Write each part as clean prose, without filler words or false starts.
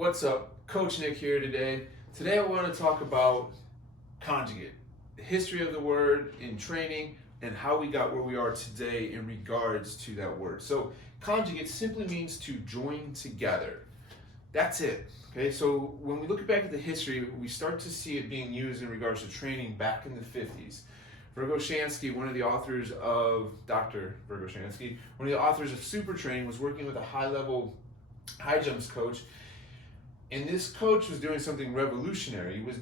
What's up? Coach Nick here today. Today I want to talk about conjugate, the history of the word in training, and how we got where we are today in regards to that word. So conjugate simply means to join together. That's it. Okay, so when we look back at the history, we start to see it being used in regards to training back in the 50s. Vergoshansky, one of the authors of Dr. Vergoshansky, one of the authors of Super Training, was working with a high-level high jumps coach. And this coach was doing something revolutionary. He was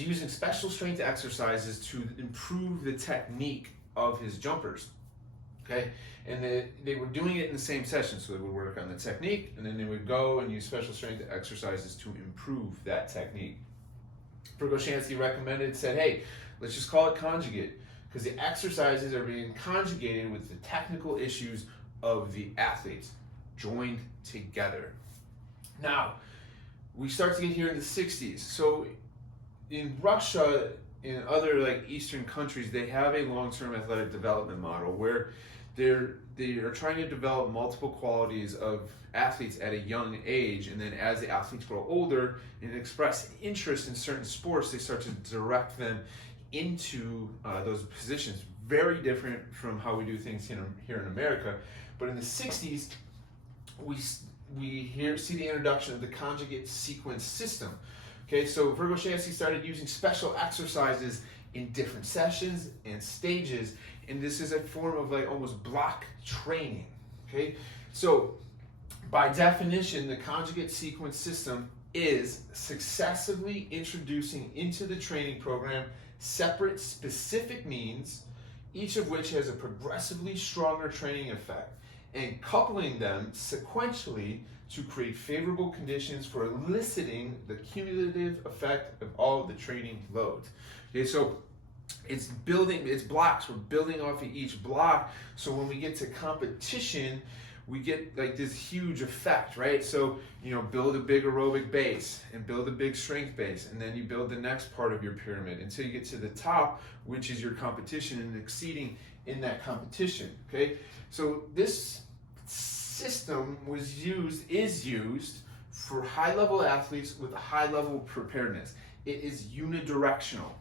using special strength exercises to improve the technique of his jumpers. Okay, and they were doing it in the same session, so they would work on the technique, and then they would go and use special strength exercises to improve that technique. Vergoshansky said, hey, let's just call it conjugate, because the exercises are being conjugated with the technical issues of the athletes, joined together. Now, we start to get here in the 60s. So in Russia, in other like Eastern countries, they have a long-term athletic development model where they are trying to develop multiple qualities of athletes at a young age, and then as the athletes grow older and express interest in certain sports, they start to direct them into those positions. Very different from how we do things here in America. But in the 60s, we see the introduction of the conjugate sequence system. Okay, so Vergoshansky started using special exercises in different sessions and stages, and this is a form of like almost block training. Okay, so by definition, the conjugate sequence system is successively introducing into the training program separate specific means, each of which has a progressively stronger training effect, and coupling them sequentially to create favorable conditions for eliciting the cumulative effect of all of the training loads. Okay, so it's blocks. We're building off of each block, so when we get to competition, we get like this huge effect, right? So, build a big aerobic base and build a big strength base, and then you build the next part of your pyramid until you get to the top, which is your competition and exceeding in that competition, okay? So this system is used for high-level athletes with a high-level preparedness. It is unidirectional.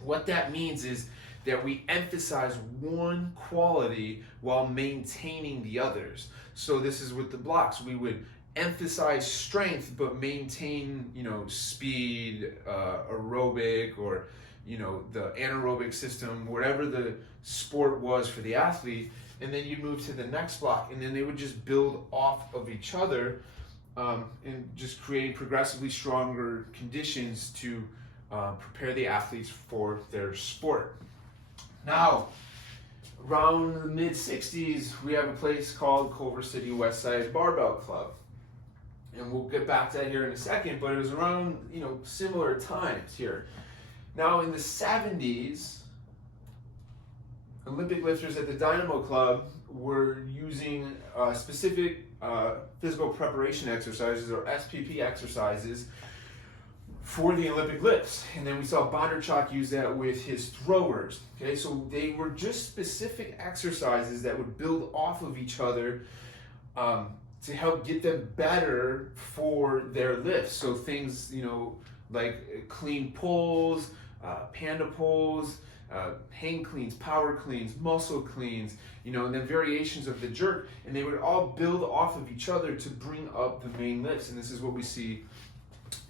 What that means is that we emphasize one quality while maintaining the others. So this is with the blocks. We would emphasize strength but maintain, speed, aerobic, or the anaerobic system, whatever the sport was for the athlete, and then you move to the next block, and then they would just build off of each other, and just creating progressively stronger conditions to prepare the athletes for their sport. Now, around the mid-60s, we have a place called Culver City West Side Barbell Club. And we'll get back to that here in a second, but it was around, similar times here. Now, in the 70s, Olympic lifters at the Dynamo Club were using specific physical preparation exercises, or SPP exercises, for the Olympic lifts. And then we saw Bondarchuk use that with his throwers. Okay, so they were just specific exercises that would build off of each other to help get them better for their lifts. So things, like clean pulls, panda pulls, hang cleans, power cleans, muscle cleans, and then variations of the jerk, and they would all build off of each other to bring up the main lifts. And this is what we see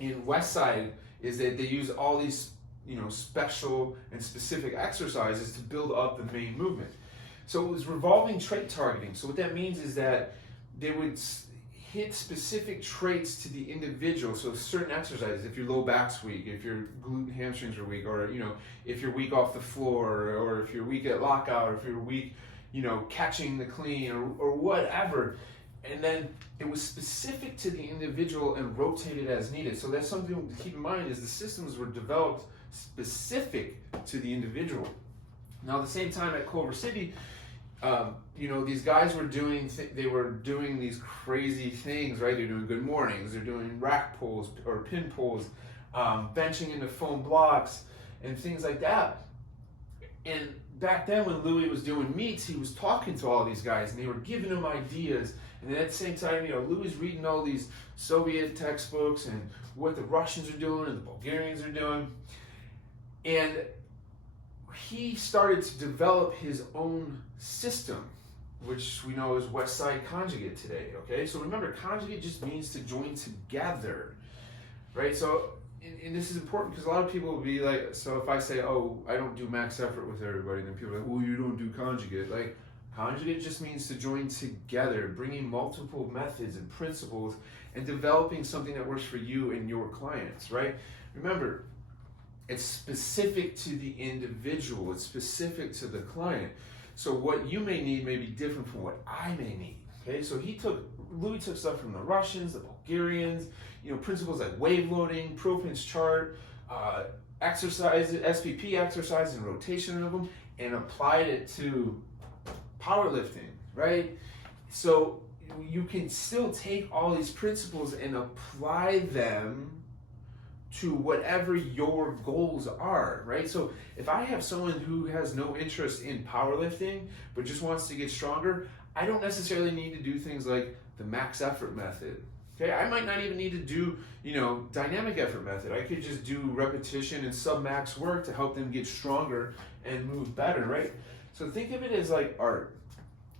in Westside, is that they use all these, special and specific exercises to build up the main movement. So it was revolving trait targeting. So what that means is that they would hit specific traits to the individual. So certain exercises, if your low back's weak, if your glute and hamstrings are weak, or if you're weak off the floor, or if you're weak at lockout, or if you're weak, catching the clean, or whatever. And then it was specific to the individual and rotated as needed. So that's something to keep in mind, is the systems were developed specific to the individual. Now, at the same time at Culver City, these guys were doing these crazy things, right? They're doing good mornings, they're doing rack pulls or pin pulls, benching into foam blocks and things like that. And back then when Louis was doing meets, he was talking to all these guys and they were giving him ideas. And then at the same time, Louis is reading all these Soviet textbooks and what the Russians are doing and the Bulgarians are doing. And he started to develop his own system, which we know is West Side Conjugate today, okay? So remember, conjugate just means to join together, right? So, and this is important because a lot of people will be like, so if I say, oh, I don't do max effort with everybody, then people are like, well, you don't do conjugate. Like, conjugate just means to join together, bringing multiple methods and principles and developing something that works for you and your clients, right? Remember, it's specific to the individual. It's specific to the client. So what you may need may be different from what I may need. Okay, so Louis took stuff from the Russians, the Bulgarians, principles like wave loading, Propin's chart, exercises, SPP exercise and rotation of them, and applied it to powerlifting, right? So you can still take all these principles and apply them to whatever your goals are, right? So if I have someone who has no interest in powerlifting but just wants to get stronger, I don't necessarily need to do things like the max effort method. Okay, I might not even need to do, dynamic effort method. I could just do repetition and sub-max work to help them get stronger and move better, right? So think of it as like art.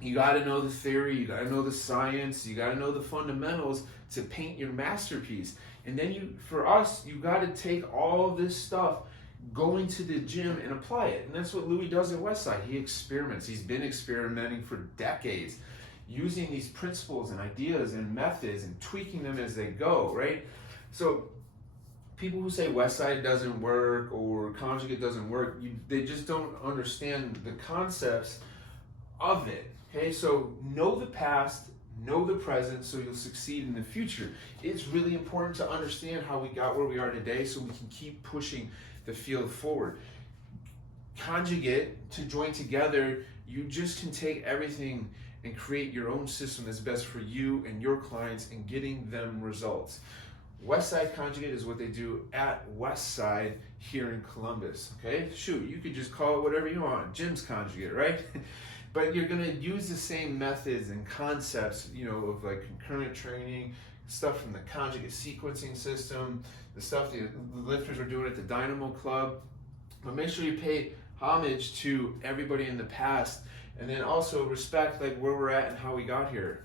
You got to know the theory, you got to know the science, you got to know the fundamentals to paint your masterpiece. And then you got to take all this stuff, go into the gym and apply it. And that's what Louis does at Westside. He experiments. He's been experimenting for decades, using these principles and ideas and methods and tweaking them as they go, right? So people who say Westside doesn't work or conjugate doesn't work, they just don't understand the concepts of it. Okay, so know the past, know the present, so you'll succeed in the future. It's really important to understand how we got where we are today so we can keep pushing the field forward. Conjugate, to join together, you just can take everything and create your own system that's best for you and your clients and getting them results. Westside Conjugate is what they do at Westside here in Columbus, okay? Shoot, you could just call it whatever you want, Jim's Conjugate, right? But you're going to use the same methods and concepts, of like concurrent training, stuff from the conjugate sequencing system, the stuff the lifters are doing at the Dynamo Club. But make sure you pay homage to everybody in the past, and then also respect like where we're at and how we got here.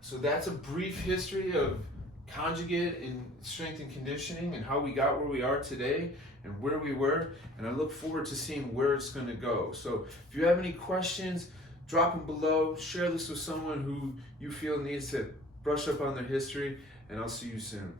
So that's a brief history of conjugate and strength and conditioning and how we got where we are today and where we were, and I look forward to seeing where it's going to go. So if you have any questions, drop them below, share this with someone who you feel needs to brush up on their history, and I'll see you soon.